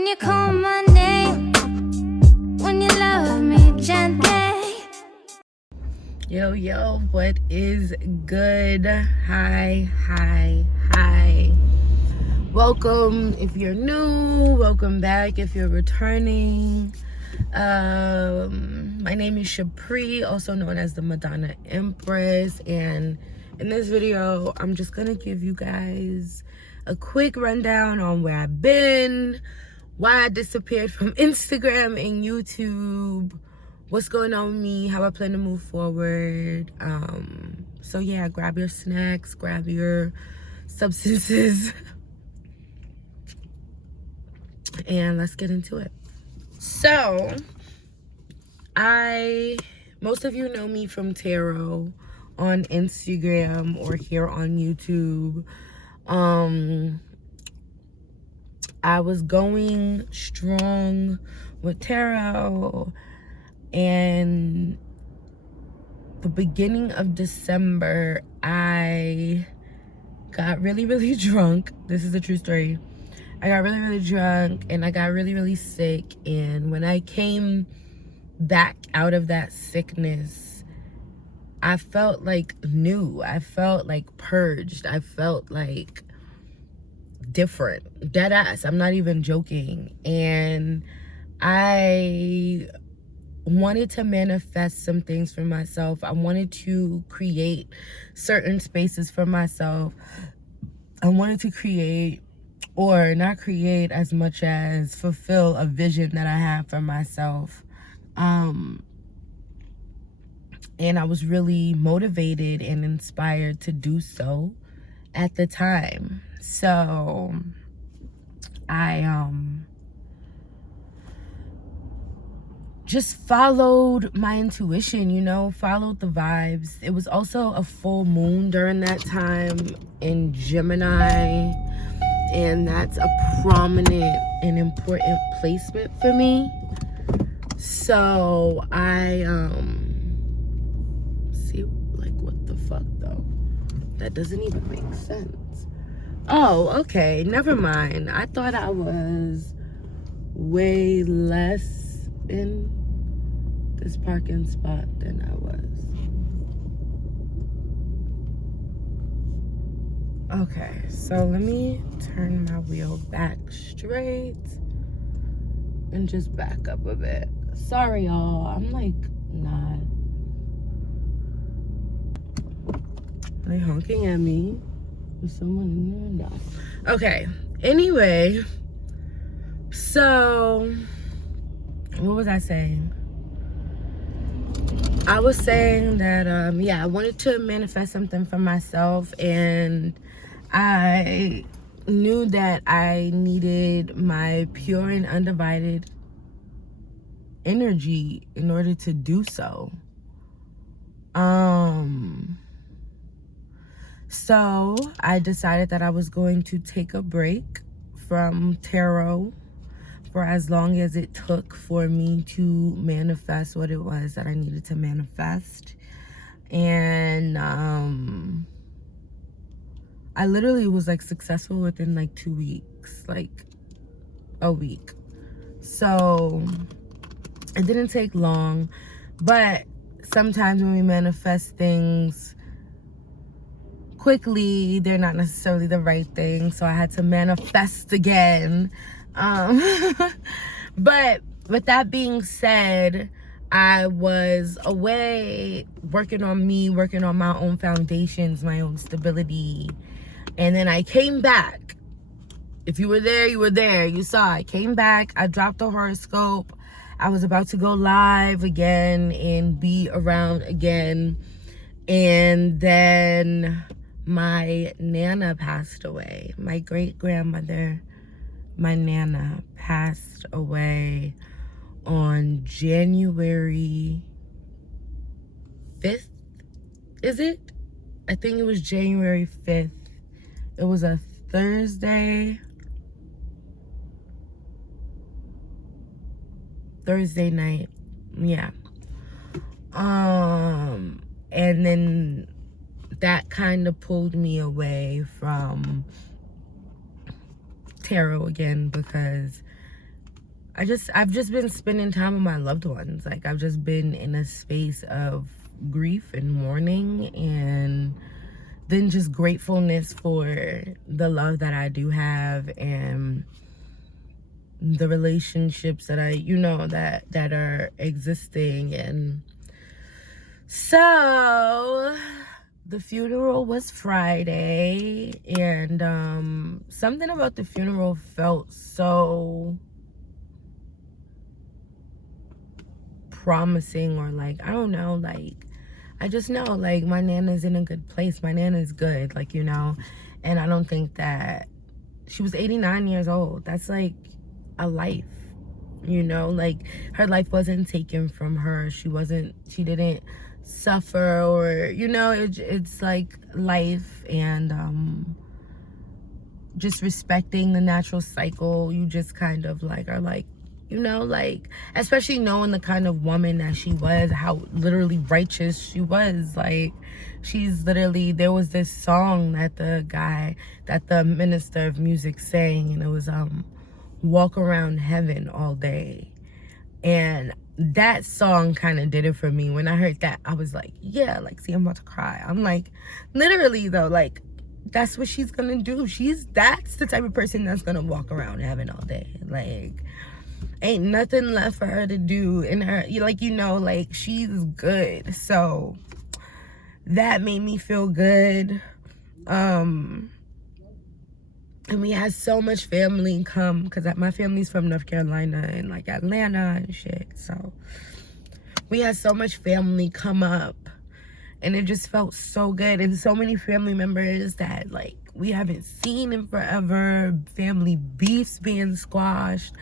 When you call my name, when you love me gently. Yo, what is good? Hi. Welcome if you're new, welcome back if you're returning. My name is Shapri, also known as the Madonna Empress, and in this video I'm just gonna give you guys a quick rundown on where I've been, why I disappeared from Instagram and YouTube, what's going on with me, how I plan to move forward. So yeah, grab your snacks, grab your substances, and let's get into it. So most of you know me from tarot on Instagram or here on YouTube. I was going strong with tarot, and the beginning of December I got really drunk. This is a true story. I got really drunk and I got really sick, and when I came back out of that sickness, I felt like new. I felt like purged. I felt like different. Dead ass. I'm not even joking. And I wanted to manifest some things for myself. I wanted to create certain spaces for myself. I wanted to create, or not create as much as fulfill, a vision that I have for myself. And I was really motivated and inspired to do so at the time. So I just followed my intuition, followed the vibes. It was also a full moon during that time in Gemini, and that's a prominent and important placement for me. So I see, like, what the fuck though? That doesn't even make sense. Oh, okay, never mind. I thought I was way less in this parking spot than I was. Okay, so let me turn my wheel back straight and just back up a bit. Sorry, y'all. I'm like not. Are they honking at me? Is someone in there? No. Okay. Anyway, so what was I saying? I was saying that I wanted to manifest something for myself, and I knew that I needed my pure and undivided energy in order to do so. So I decided that I was going to take a break from tarot for as long as it took for me to manifest what it was that I needed to manifest. And I literally was like successful within like 2 weeks, like a week. So it didn't take long, but sometimes when we manifest things quickly, they're not necessarily the right thing. So I had to manifest again. But with that being said, I was away working on me, working on my own foundations, my own stability. And then I came back. If you were there, you were there. You saw I came back. I dropped the horoscope. I was about to go live again and be around again. And then my Nana passed away. My great-grandmother, my Nana, passed away on January 5th. Is it? I think it was January 5th. It was a Thursday night. Yeah. And then that kind of pulled me away from tarot again, because I've just been spending time with my loved ones. Like, I've just been in a space of grief and mourning, and then just gratefulness for the love that I do have and the relationships that I, that are existing. And so the funeral was Friday, and something about the funeral felt so promising, or like, I don't know, like, I just know, like, my Nana's in a good place. My Nana's good, like, and I don't think that she was 89 years old. That's like a life, like, her life wasn't taken from her. She didn't suffer, or it's like life. And just respecting the natural cycle. You just kind of like are like, like, especially knowing the kind of woman that she was, how literally righteous she was. Like, she's literally, there was this song that the minister of music sang, and it was Walk Around Heaven All Day. And that song kind of did it for me. When I heard that, I was like, yeah, like, see, I'm about to cry. I'm like, literally though, like, that's what she's gonna do. That's the type of person that's gonna walk around heaven all day. Like, ain't nothing left for her to do in her, like, she's good. So that made me feel good. And we had so much family come, because my family's from North Carolina and like Atlanta and shit. So we had so much family come up, and it just felt so good. And so many family members that, like, we haven't seen in forever. Family beefs being squashed.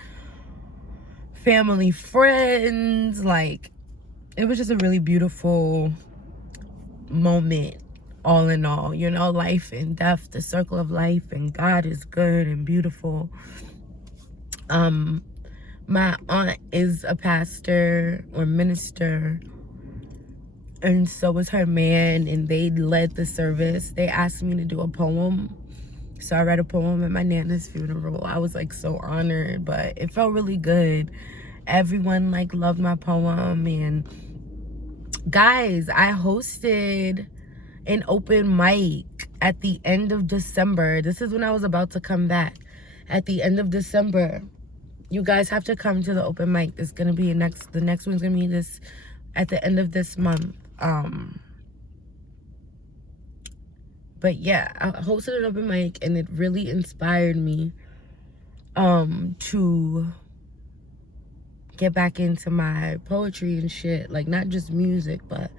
Family friends. Like, it was just a really beautiful moment, all in all. Life and death, the circle of life, and God is good and beautiful. My aunt is a pastor or minister, and so was her man, and they led the service. They asked me to do a poem, so I read a poem at my Nana's funeral. I was like so honored, but it felt really good. Everyone like loved my poem. And guys, I hosted an open mic at the end of December. This is when I was about to come back. At the end of December, you guys have to come to the open mic. It's gonna be the next one's gonna be this at the end of this month. But yeah, I hosted an open mic, and it really inspired me to get back into my poetry and shit. Like, not just music, but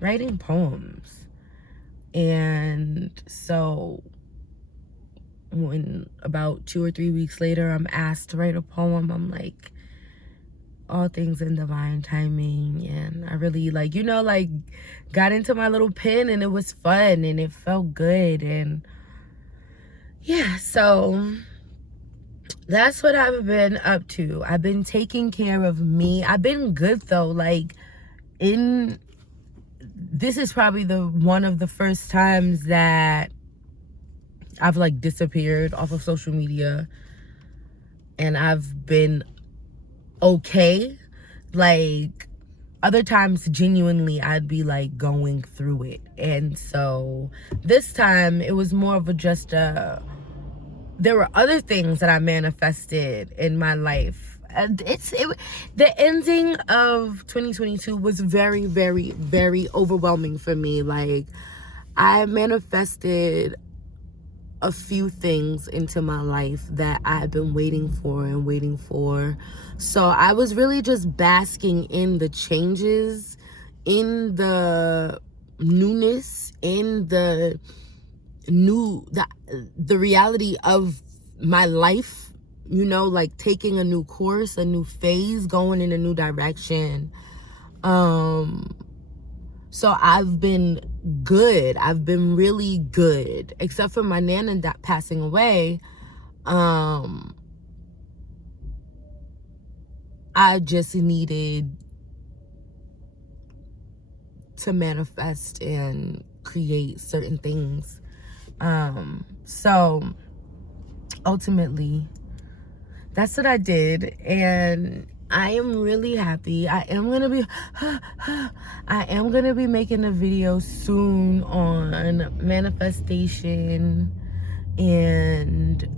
writing poems. And so when about 2 or 3 weeks later I'm asked to write a poem, I'm like, all things in divine timing. And I really like, got into my little pen, and it was fun, and it felt good. And yeah, so that's what I've been up to. I've been taking care of me. I've been good though. Like, this is probably one of the first times that I've like disappeared off of social media, and I've been okay. Like, other times genuinely I'd be like going through it. And so this time it was more of there were other things that I manifested in my life. And the ending of 2022 was very, very, very overwhelming for me. Like, I manifested a few things into my life that I've been waiting for. So I was really just basking in the changes, in the newness, in the reality of my life, like taking a new course, a new phase, going in a new direction. So I've been good. I've been really good, except for my Nana passing away. I just needed to manifest and create certain things. So ultimately, that's what I did, and I am really happy. I am gonna be making a video soon on manifestation and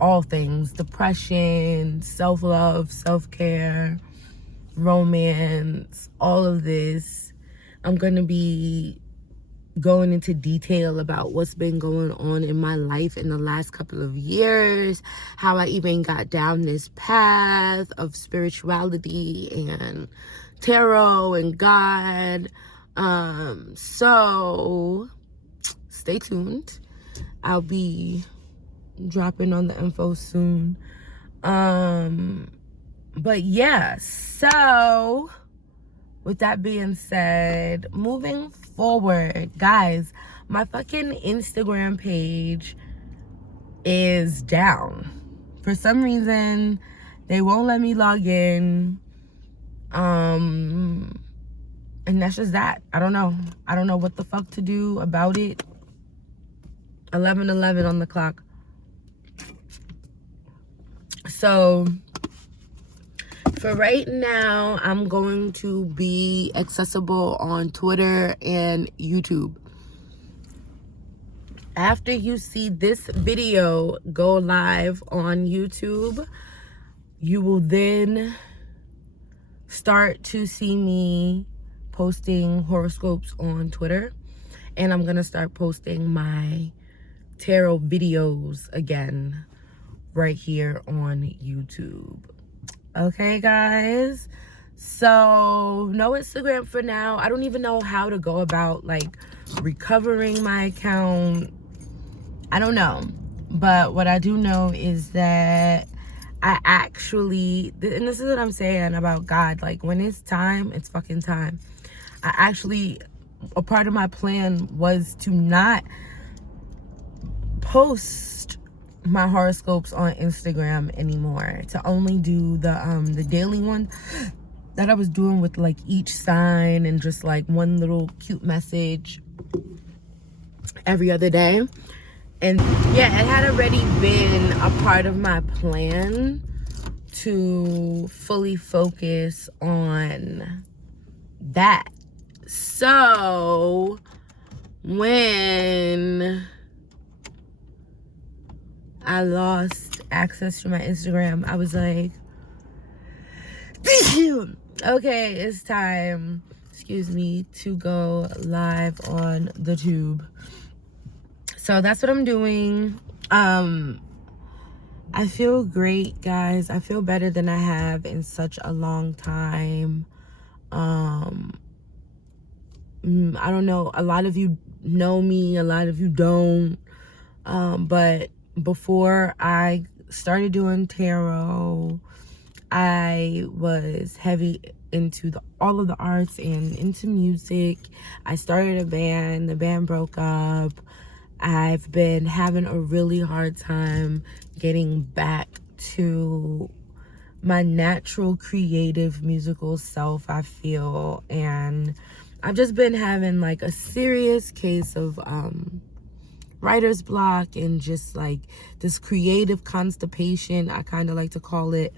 all things depression, self-love, self-care, romance, all of this. I'm gonna be going into detail about what's been going on in my life in the last couple of years, how I even got down this path of spirituality and tarot and God. So stay tuned. I'll be dropping on the info soon. But yeah, so with that being said, moving forward, guys, my fucking Instagram page is down. For some reason, they won't let me log in. And that's just that. I don't know what the fuck to do about it. 11:11 on the clock. So for right now, I'm going to be accessible on Twitter and YouTube. After you see this video go live on YouTube, you will then start to see me posting horoscopes on Twitter. And I'm going to start posting my tarot videos again right here on YouTube. Okay, guys, so no Instagram for now. I don't even know how to go about like recovering my account. I don't know, but what I do know is that I actually, and this is what I'm saying about God, like when it's time, it's fucking time. A part of my plan was to not post my horoscopes on Instagram anymore, to only do the daily one that I was doing with like each sign and just like one little cute message every other day. And yeah, it had already been a part of my plan to fully focus on that. So when I lost access to my Instagram, I was like, okay, it's time, excuse me, to go live on the tube. So that's what I'm doing. I feel great, guys. I feel better than I have in such a long time. I don't know, a lot of you know me, a lot of you don't, but before I started doing tarot, I was heavy into all of the arts and into music. I started a band. The band broke up. I've been having a really hard time getting back to my natural creative musical self, I feel. And I've just been having like a serious case of writer's block and just like this creative constipation, I kind of like to call it.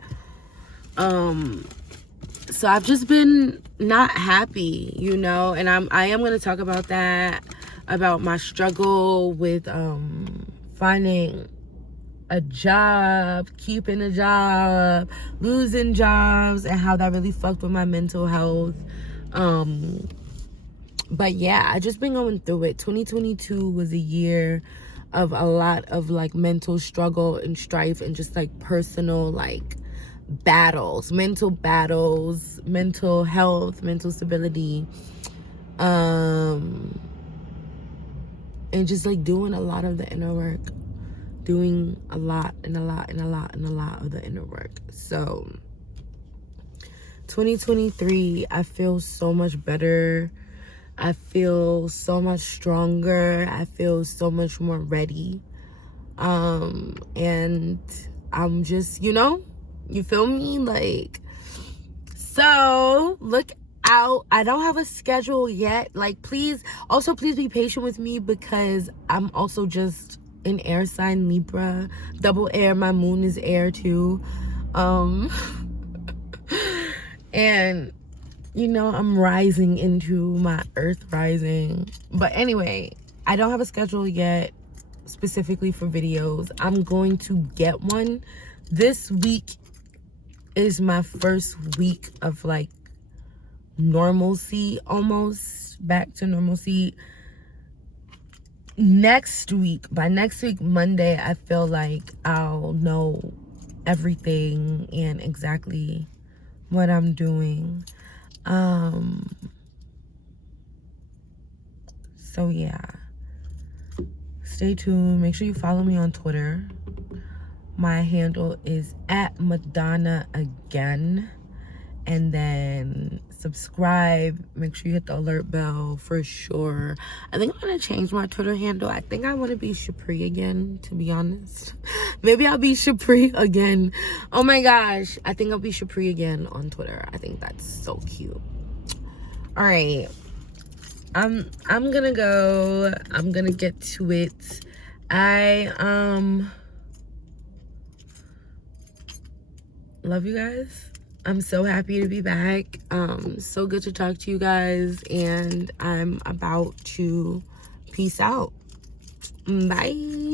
So I've just been not happy, you know, and I am going to talk about that, about my struggle with finding a job, keeping a job, losing jobs, and how that really fucked with my mental health. But yeah, I just been going through it. 2022 was a year of a lot of like mental struggle and strife and just like personal like battles, mental health, mental stability, and just like doing a lot of the inner work, doing a lot of the inner work. So 2023, I feel so much better. I feel so much stronger. I feel so much more ready. And I'm just, you know, you feel me? Like, so look out. I don't have a schedule yet. Like, please be patient with me because I'm also just an air sign, Libra. Double air. My moon is air too. And you know, I'm rising into my earth rising. But anyway, I don't have a schedule yet specifically for videos. I'm going to get one. This week is my first week of like normalcy, almost back to normalcy. Next week, by next week Monday, I feel like I'll know everything and exactly what I'm doing. So yeah, stay tuned. Make sure you follow me on Twitter. My handle is @MadonnaAgain. And then subscribe. Make sure you hit the alert bell for sure. I think I'm gonna change my Twitter handle. I think I want to be Shapri again, to be honest. Maybe I'll be Shapri again. Oh my gosh, I think I'll be Shapri again on Twitter. I think that's so cute. All right, I'm gonna go. I'm gonna get to it. I love you guys. I'm so happy to be back. So good to talk to you guys, and I'm about to peace out. Bye.